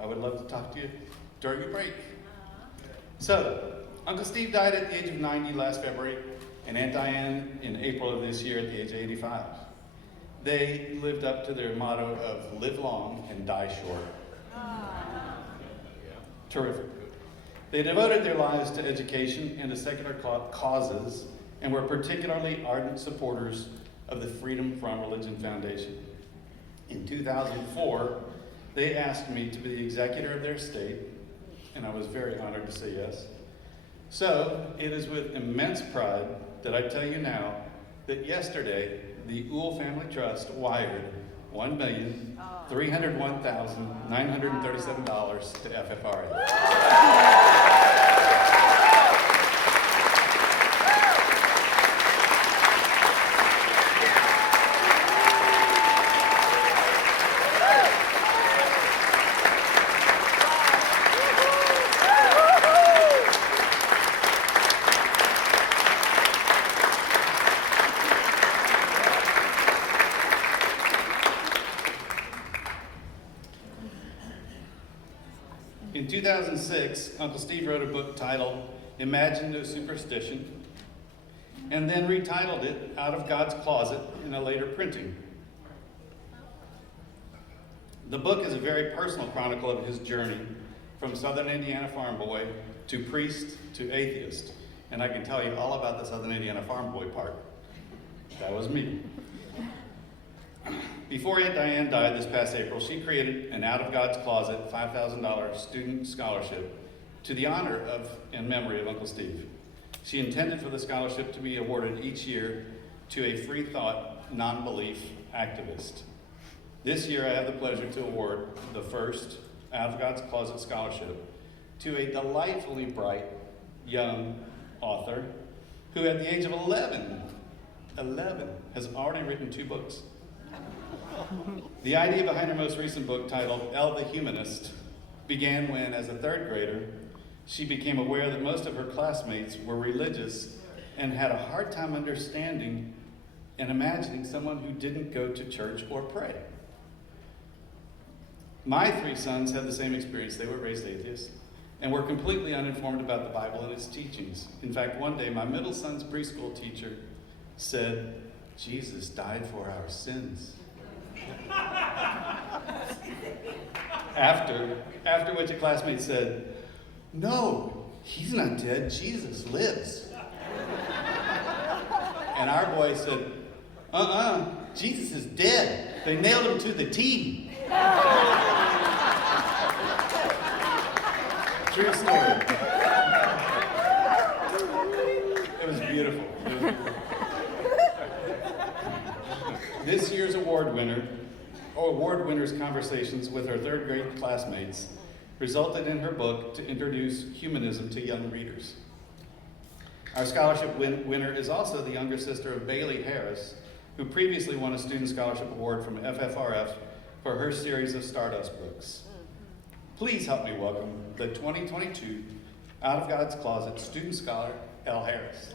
I would love to talk to you during your break. So, Uncle Steve died at the age of 90 last February, and Aunt Diane in April of this year at the age of 85. They lived up to their motto of live long and die short. Terrific. They devoted their lives to education and to secular causes and were particularly ardent supporters of the Freedom from Religion Foundation. In 2004, they asked me to be the executor of their estate, and I was very honored to say yes. So, it is with immense pride that I tell you now that yesterday, the Uhl Family Trust wired $1,301,937 to FFRF. In 2006, Uncle Steve wrote a book titled Imagine No Superstition, and then retitled it Out of God's Closet in a later printing. The book is a very personal chronicle of his journey from Southern Indiana farm boy to priest to atheist. And I can tell you all about the Southern Indiana farm boy part. That was me. Before Aunt Diane died this past April, she created an Out of God's Closet $5,000 student scholarship to the honor of and memory of Uncle Steve. She intended for the scholarship to be awarded each year to a free thought, non-belief activist. This year I have the pleasure to award the first Out of God's Closet scholarship to a delightfully bright young author who at the age of 11 has already written 2 books. The idea behind her most recent book, titled Elle the Humanist, began when, as a 3rd grader, she became aware that most of her classmates were religious and had a hard time understanding and imagining someone who didn't go to church or pray. My 3 sons had the same experience. They were raised atheists and were completely uninformed about the Bible and its teachings. In fact, one day, my middle son's preschool teacher said, "Jesus died for our sins." After which a classmate said, "No, he's not dead, Jesus lives." And our boy said, Jesus is dead. They nailed him to the T. True story. It was beautiful. This year's award winner's conversations with her 3rd grade classmates resulted in her book to introduce humanism to young readers. Our scholarship winner is also the younger sister of Bailey Harris, who previously won a student scholarship award from FFRF for her series of Stardust books. Please help me welcome the 2022 Out of God's Closet student scholar, Elle Harris.